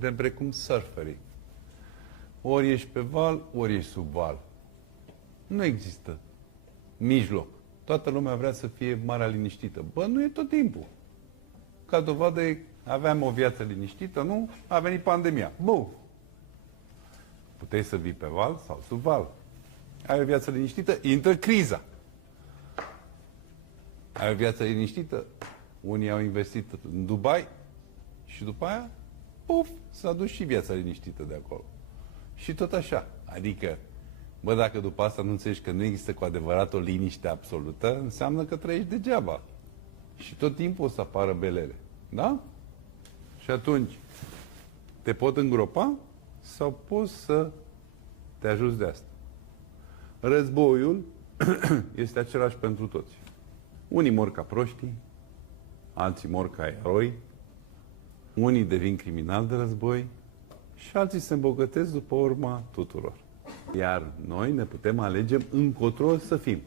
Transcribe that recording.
Suntem precum surferii. Ori ești pe val, ori ești sub val. Nu există mijloc. Toată lumea vrea să fie marea liniștită. Bă, nu e tot timpul. Ca dovadă, aveam o viață liniștită, nu? A venit pandemia. Bun. Puteai să vii pe val sau sub val. Ai o viață liniștită, intră criza. Ai o viață liniștită, unii au investit în Dubai și după aia, puf, s-a dus și viața liniștită de acolo. Și tot așa. Adică, bă, dacă după asta nu înțelegi că nu există cu adevărat o liniște absolută, înseamnă că trăiești degeaba. Și tot timpul o să apară belele. Da? Și atunci, te pot îngropa sau poți să te ajuți de asta. Războiul este același pentru toți. Unii mor ca proști, alții mor ca eroi, unii devin criminali de război și alții se îmbogătesc după urma tuturor. Iar noi ne putem alege încotro să fim.